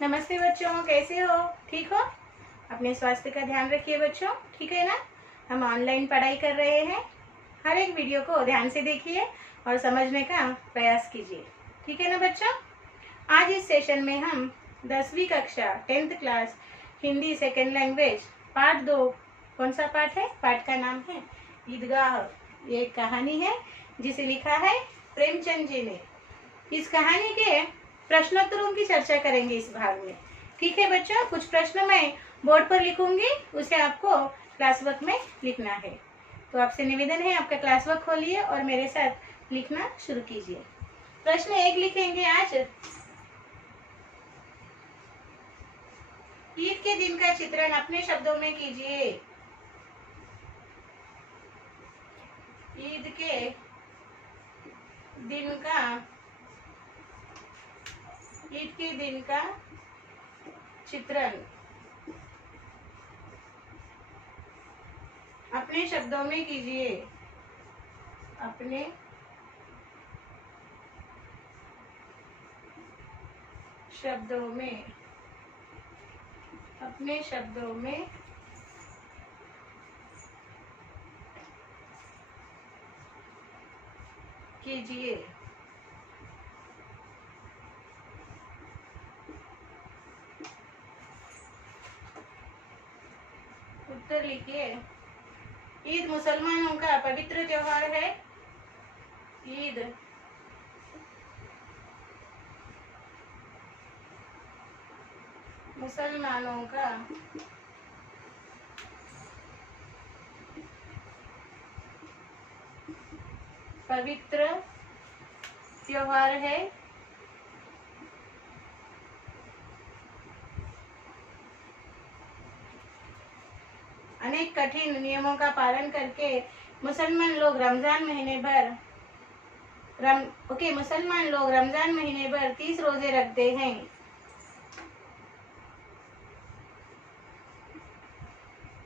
नमस्ते बच्चों, कैसे हो? ठीक हो? अपने स्वास्थ्य का ध्यान रखिए बच्चों, ठीक है ना? हम ऑनलाइन पढ़ाई कर रहे हैं। हर एक वीडियो को ध्यान से देखिए और समझने का प्रयास कीजिए, ठीक है ना बच्चों? आज इस सेशन में हम 10वीं कक्षा 10th class Hindi second language part 2। कौन सा पार्ट है? पार्ट का नाम है ईदगाह। ये एक कहानी है जिसे लिखा है प्रेमचंद जी ने। इस कहानी के प्रश्नोत्तरों की चर्चा करेंगे इस भाग में। ठीक है बच्चों, कुछ प्रश्न मैं बोर्ड पर लिखूंगी, उसे आपको क्लास वर्क में लिखना है। तो आपसे निवेदन है, आपका क्लास वर्क खोलिए और मेरे साथ लिखना शुरू कीजिए। प्रश्न 1 लिखेंगे आज। ईद के दिन का चित्रण अपने शब्दों में कीजिए। ईद के दिन का चित्रण अपने शब्दों में कीजिए। अपने शब्दों में कीजिए। उत्तर लिखिए। ईद मुसलमानों का पवित्र त्योहार है। ईद मुसलमानों का पवित्र त्योहार है। अनेक कठिन नियमों का पालन करके मुसलमान लोग रमजान महीने भर 30 रोजे रखते हैं।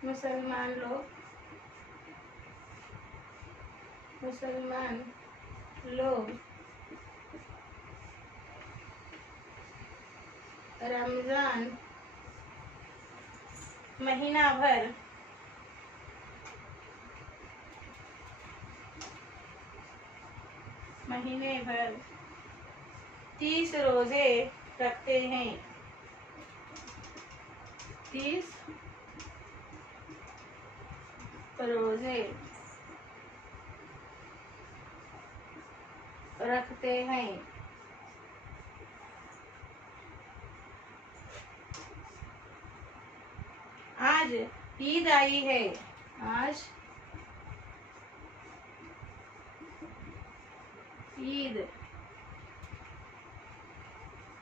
मुसलमान लोग रमजान महीना भर 30 रोजे रखते हैं। 30 रोजे रखते हैं। आज ईद आई है। आज ईद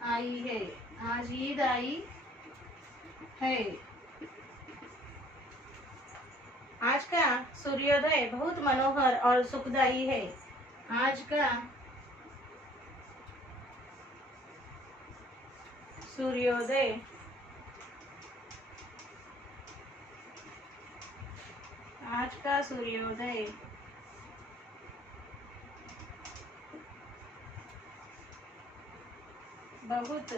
आई है। आज ईद आई है। आज का सूर्योदय बहुत मनोहर और सुखदायी है। आज का सूर्योदय बहुत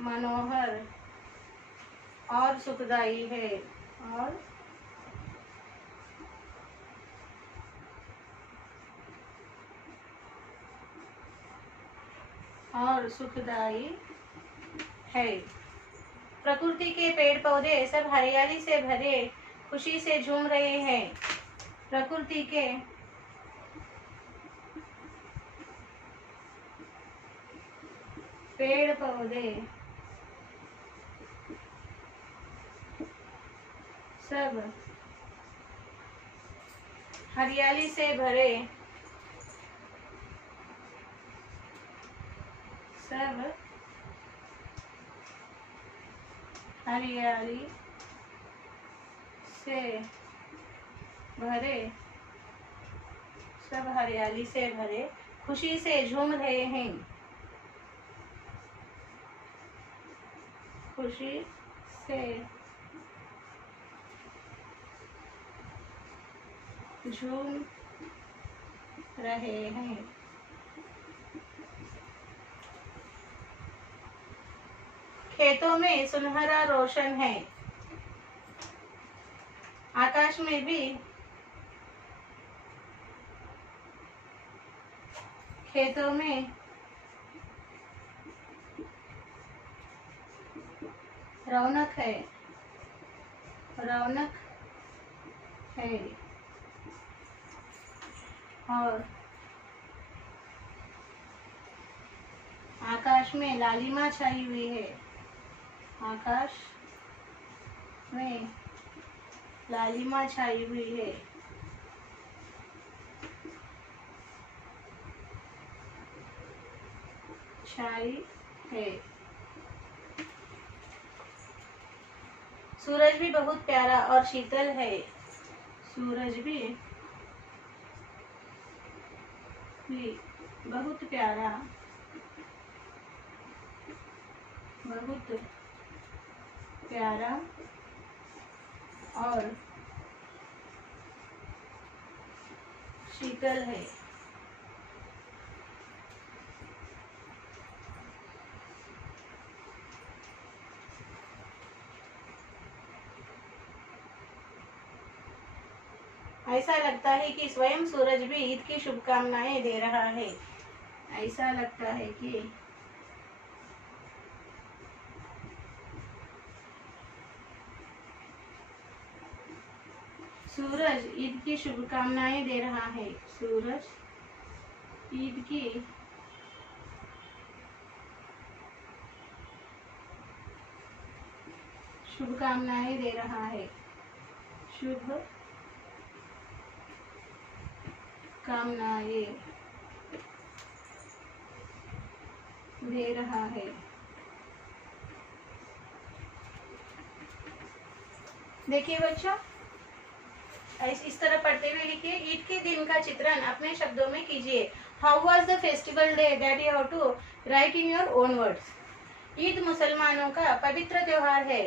मनोहर और सुखदायी है। और सुखदायी है। प्रकृति के पेड़ पौधे सब हरियाली से भरे खुशी से झूम रहे हैं। प्रकृति के पेड़ पौधे सब हरियाली से भरे हरियाली से भरे खुशी से झूम रहे हैं। खुशी से झूम रहे हैं। खेतों में सुनहरा रोशन है, आकाश में भी खेतों में रौनक है, रौनक है। और आकाश में लालिमा छाई हुई है, आकाश में लालिमा छाई हुई है। छाई है। सूरज भी बहुत प्यारा और शीतल है, सूरज भी बहुत प्यारा, बहुत प्यारा और शीतल है। ऐसा लगता है कि स्वयं सूरज भी ईद की शुभकामनाएं दे रहा है। ऐसा लगता है कि सूरज ईद की शुभकामनाएं दे रहा है। सूरज ईद की शुभकामनाएं दे रहा है। शुभ कामनाएं दे रहा है। देखिए बच्चों, इस तरह पढ़ते हुए लिखिए। ईद के दिन का चित्रण अपने शब्दों में कीजिए। How was the festival day that you have to write in your own words. Eid मुसलमानों का पवित्र त्योहार है।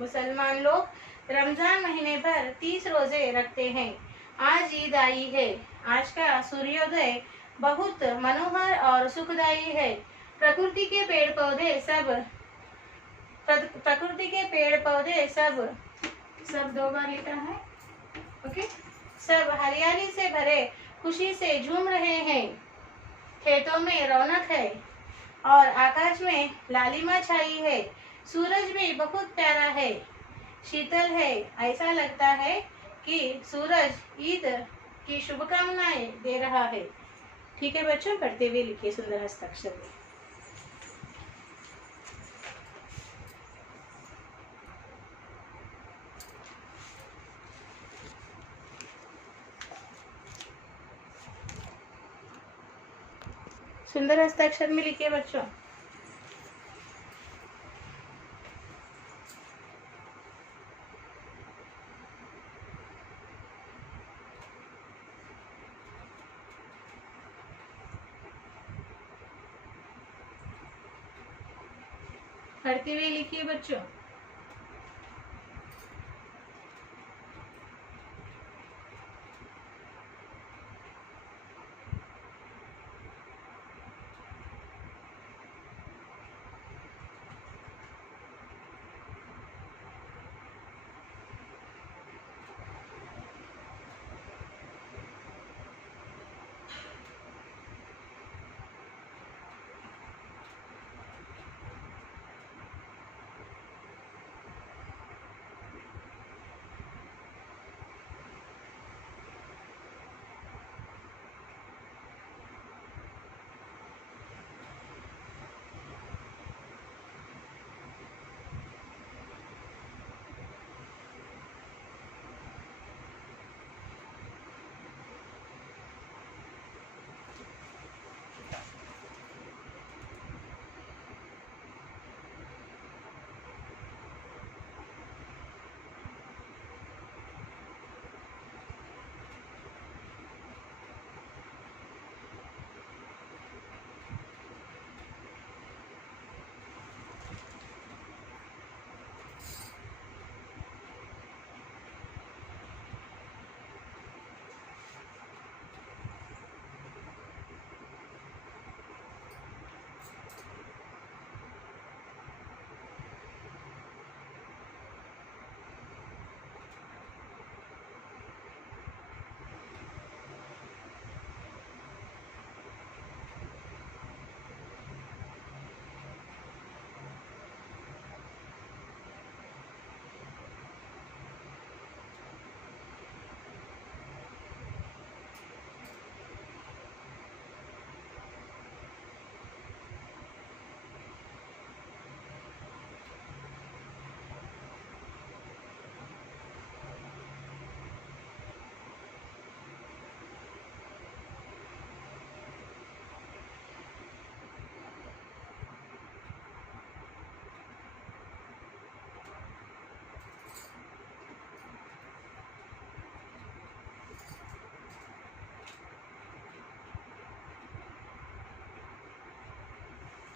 मुसलमान लोग रमजान महीने भर 30 रोजे रखते हैं। आज ईद आई है। आज का सूर्योदय बहुत मनोहर और सुखदायी है। प्रकृति के पेड़ पौधे सब 2 बार लिखा है। ओके, सब हरियाली से भरे खुशी से झूम रहे हैं। खेतों में रौनक है और आकाश में लालिमा छाई है। सूरज भी बहुत प्यारा है, शीतल है। ऐसा लगता है कि सूरज ईद की शुभकामनाएं दे रहा है। ठीक है बच्चों, पढ़ते हुए लिखिए सुंदर हस्ताक्षर में। सुंदर हस्ताक्षर में लिखिए बच्चों। पढ़ते हुए लिखिए बच्चों।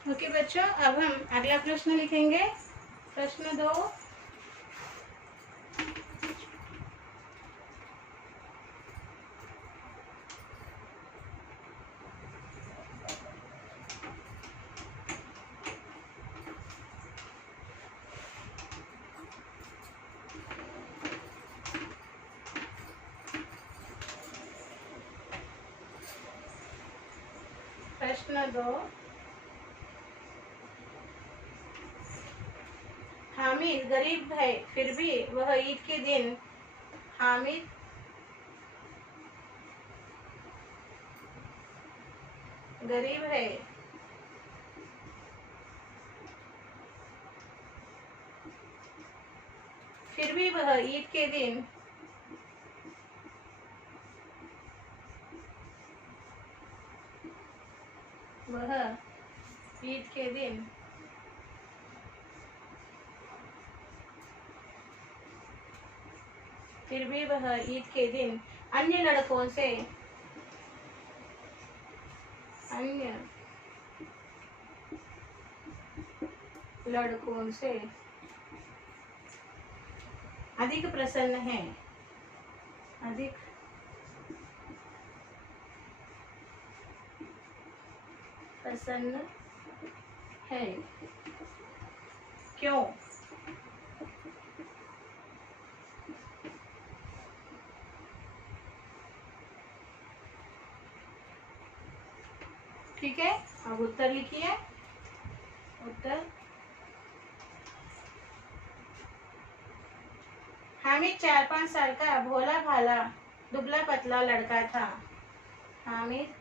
ओके बच्चों, अब हम अगला प्रश्न लिखेंगे। प्रश्न 2। प्रश्न 2। हामिद गरीब है फिर भी वह ईद के दिन हामिद गरीब है फिर भी वह ईद के दिन वह ईद के दिन फिर भी वह ईद के दिन अन्य लड़कों से अधिक प्रसन्न है। अधिक प्रसन्न है। क्यों? ठीक है, अब उत्तर लिखिए। उत्तर, हामिद 4-5 साल का भोला भाला दुबला पतला लड़का था। हामिद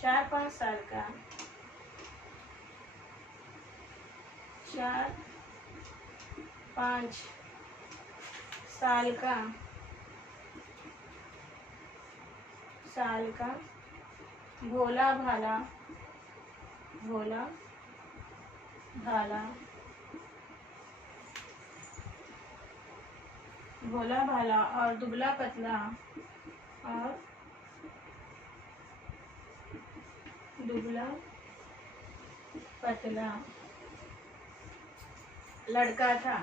4-5 साल का 4-5 साल का भोला भाला और दुबला पतला लड़का था।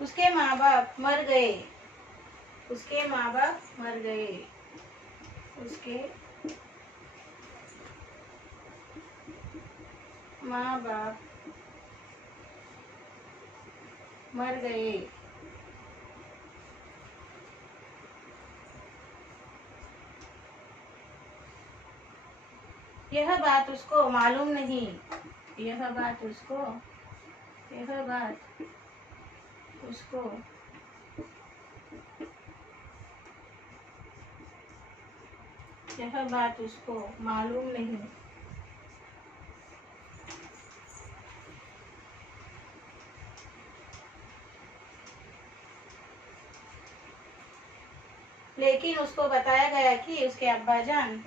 उसके माँ बाप मर गए। उसके माँ बाप मर गए। यह बात उसको मालूम नहीं। यह बात उसको मालूम नहीं। लेकिन उसको बताया गया कि उसके अब्बाजान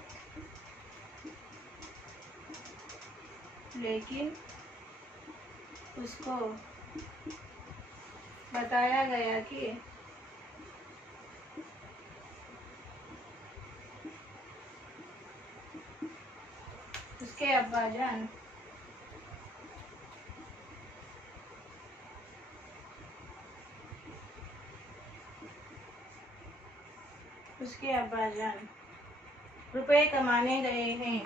उसके अब्बाजान रुपए कमाने गए हैं।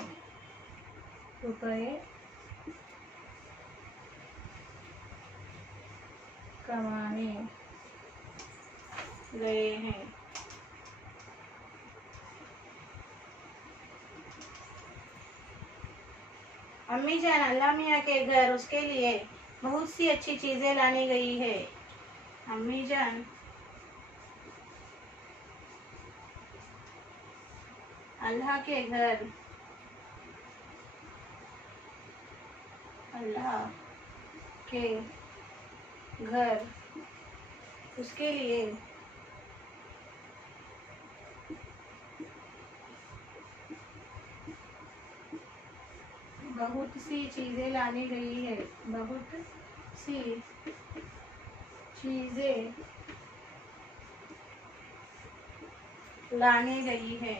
अम्मी जान अल्लाह मियाँ के घर उसके लिए बहुत सी अच्छी चीजें लाने गई है। अम्मी जान अल्लाह के घर उसके लिए बहुत सी चीजें लाने गई है। बहुत सी चीजें लाने गई है।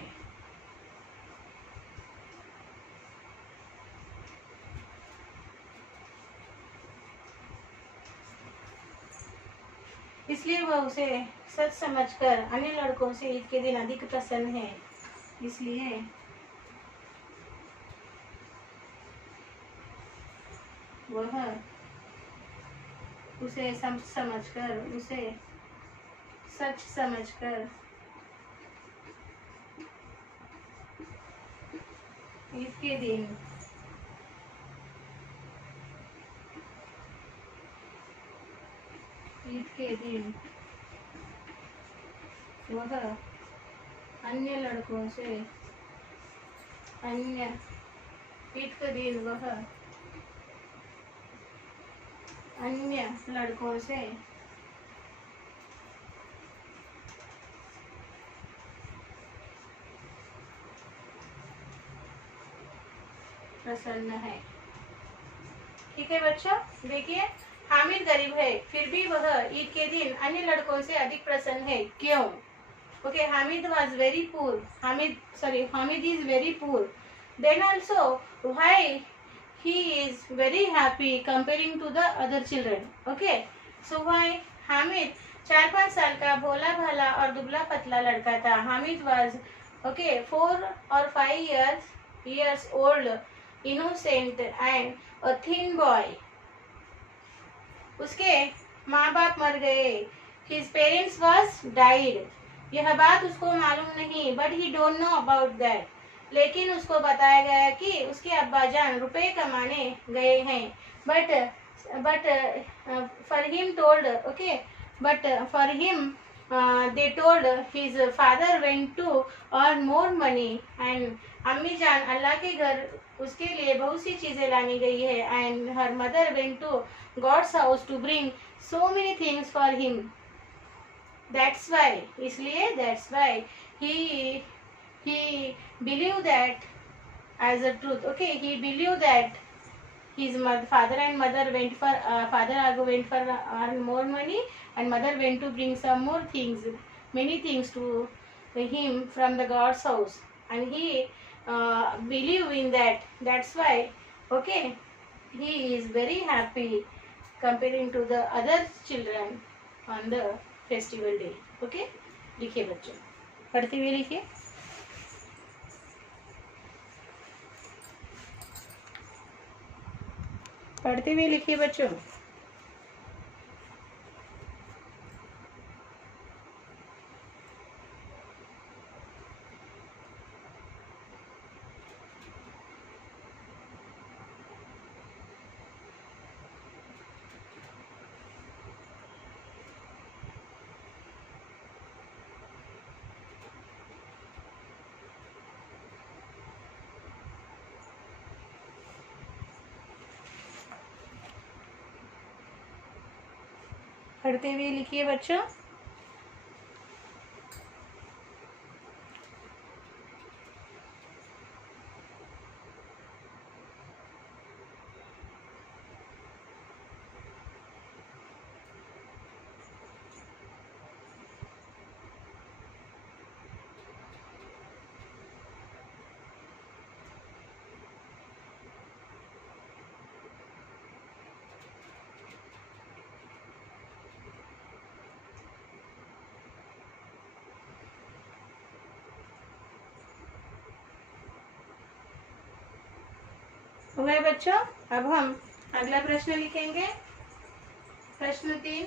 इसलिए वह उसे सच समझकर अन्य लड़कों से ईद के दिन अधिक प्रसन्न है। इसलिए वह उसे समझकर, उसे सच समझकर ईद के दिन वह अन्य लड़कों से ईद के दिन वह अन्य लड़कों से प्रसन्न है। ठीक है बच्चों, देखिए हामिद गरीब है फिर भी वह ईद के दिन अन्य लड़कों से अधिक प्रसन्न है। क्यों? Okay, Hamid was very poor. Hamid is very poor. Then also, why he is very happy comparing to the other children? Okay, so why? Hamid 4-5 साल का भोला भाला और दुबला पतला लड़का था। Hamid was 4 or 5 years old, innocent and a thin boy. उसके माँ बाप मर गए। His parents was died. यह बात उसको मालूम नहीं, but he don't know about that. लेकिन उसको बताया गया कि उसके अब्बा जान रुपए कमाने गए हैं। But for him told, they told his father went to earn more money and अम्मी जान अल्लाह के घर उसके लिए बहुत सी चीजें लानी गई है। And her mother went to God's house to bring so many things for him. That's why, इसलिए that's why he believed that as a truth. Okay, he believed that his father and mother went for earn more money, and mother went to bring some more things, many things to him from the God's house, and he believe in that. That's why, okay, he is very happy comparing to the other children on the festival day. Okay, लिखिए बच्चों, पढ़ते हुए लिखिए। पढ़ते हुए लिखिए बच्चों। पढ़ते हुए लिखिए बच्चों। हो गए बच्चों? अब हम अगला प्रश्न लिखेंगे। प्रश्न 3।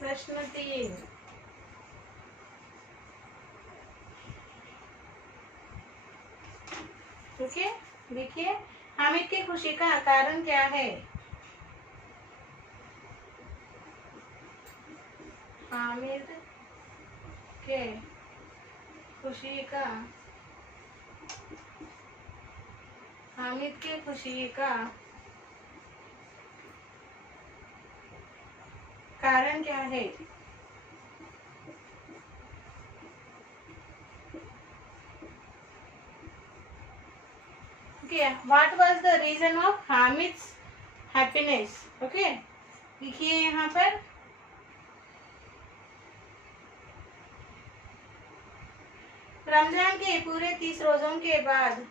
प्रश्न 3, ओके, देखिए हामिद की खुशी का कारण क्या है? हामिद के खुशी का कारण क्या है? Okay, what was the reason of Hamid's happiness? Okay, लिखिए यहाँ पर। रमजान के पूरे 30 रोजों के बाद,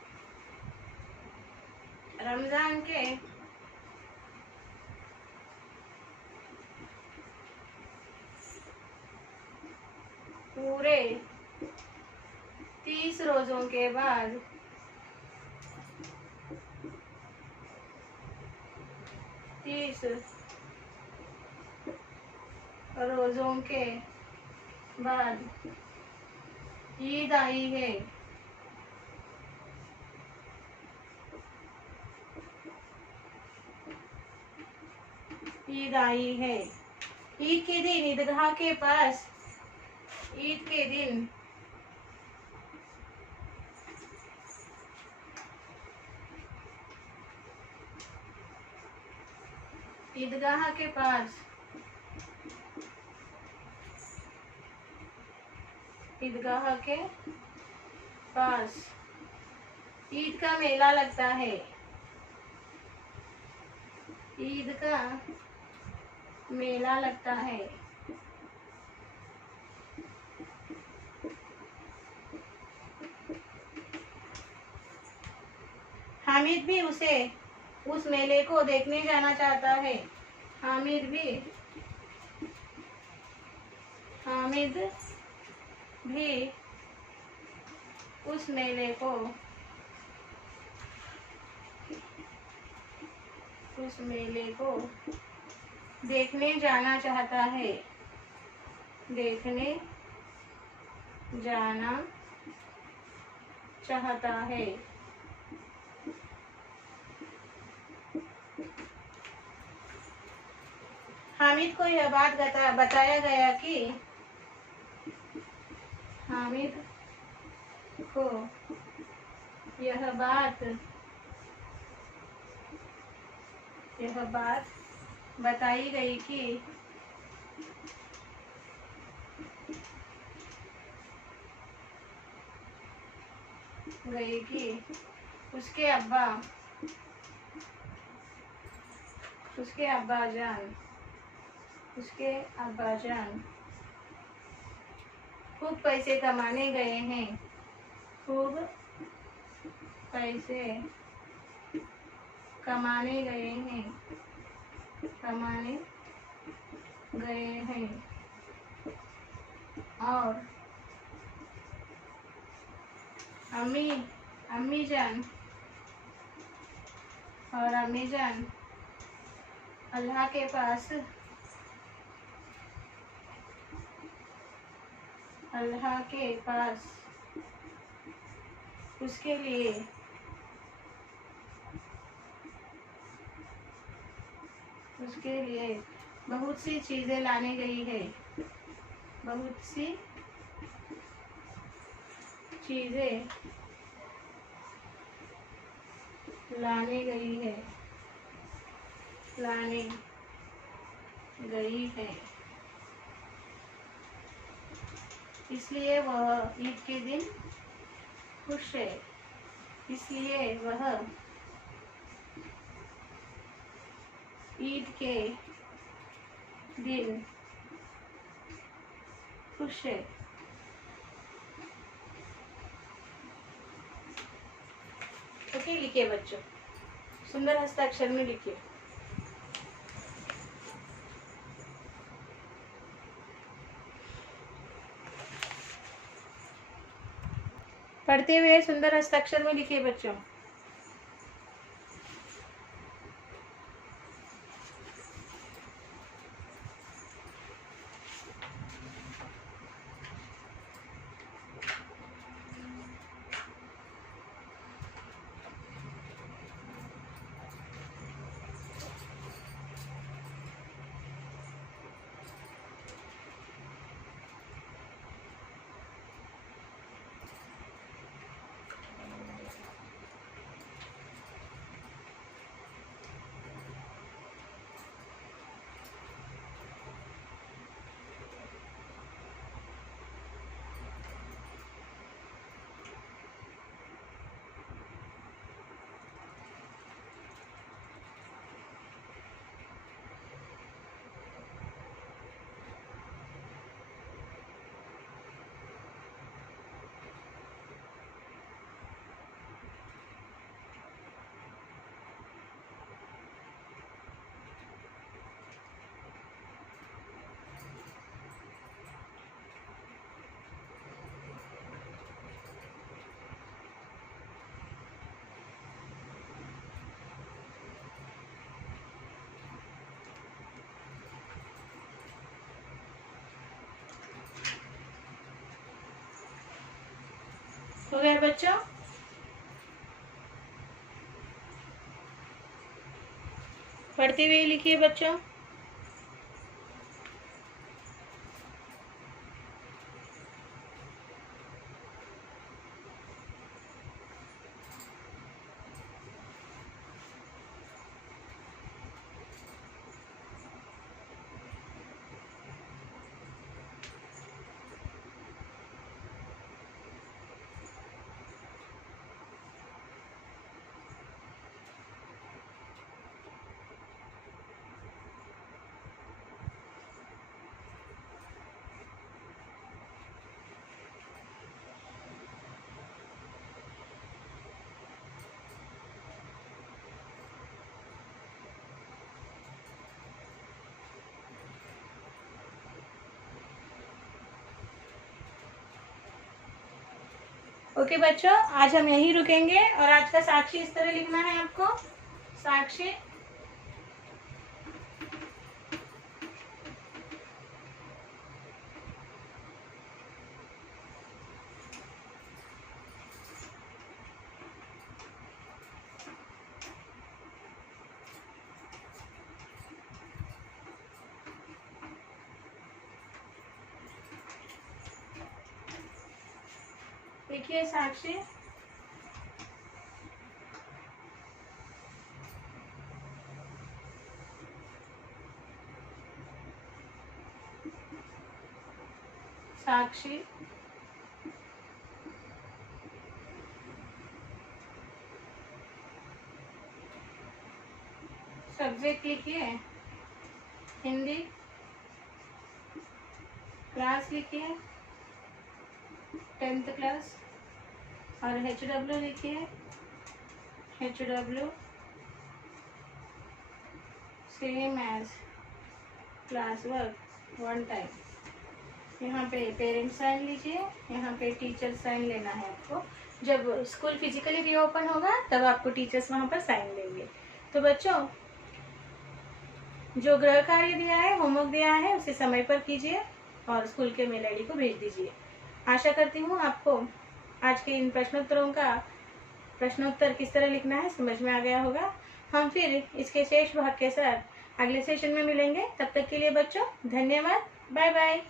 रमजान के पूरे 30 रोजों के बाद 30 रोजों के बाद ईद आई है। ईद आई है। ईद के दिन ईदगाह के पास, ईद के दिन ईदगाह के पास, ईदगाह के पास ईद का मेला लगता है। ईद का मेला लगता है। हामिद भी उस मेले को देखने जाना चाहता है। हामिद भी उस मेले को देखने जाना चाहता है। देखने जाना चाहता है। हामिद को यह बात बताया गया कि हामिद को यह बात बताई गई कि उसके अब्बा जान खूब पैसे कमाने गए हैं। खूब पैसे कमाने गए हैं और अम्मी जान अल्लाह के पास उसके लिए बहुत सी चीजें लाने गई है। बहुत सी चीजें लाने गई है। इसलिए वह ईद के दिन खुश है। इसलिए वह ईद के दिन खुश है। ओके, लिखिए बच्चों, सुंदर हस्ताक्षर में लिखिए। पढ़ते हुए सुंदर हस्ताक्षर में लिखिए बच्चों। हो गया बच्चों? पढ़ते हुए लिखिए बच्चों। ओके बच्चों, आज हम यहीं रुकेंगे और आज का साक्षी इस तरह लिखना है आपको। साक्षी लिखिए। साक्षी साक्षी सब्जेक्ट लिखिए हिंदी, क्लास लिखिए 10th क्लास, और HW लिखिए HW same as class work 1 time. यहाँ पे पेरेंट्स साइन लीजिए, यहाँ पे टीचर साइन लेना है आपको। जब स्कूल फिजिकली रीओपन होगा तब आपको टीचर्स वहाँ पर साइन लेंगे। तो बच्चों, जो गृह कार्य दिया है, होमवर्क दिया है, उसे समय पर कीजिए और स्कूल के मेल ID को भेज दीजिए। आशा करती हूँ आपको आज के इन प्रश्नोत्तर किस तरह लिखना है समझ में आ गया होगा। हम फिर इसके शेष भाग के साथ अगले सेशन में मिलेंगे। तब तक के लिए बच्चों धन्यवाद। Bye bye.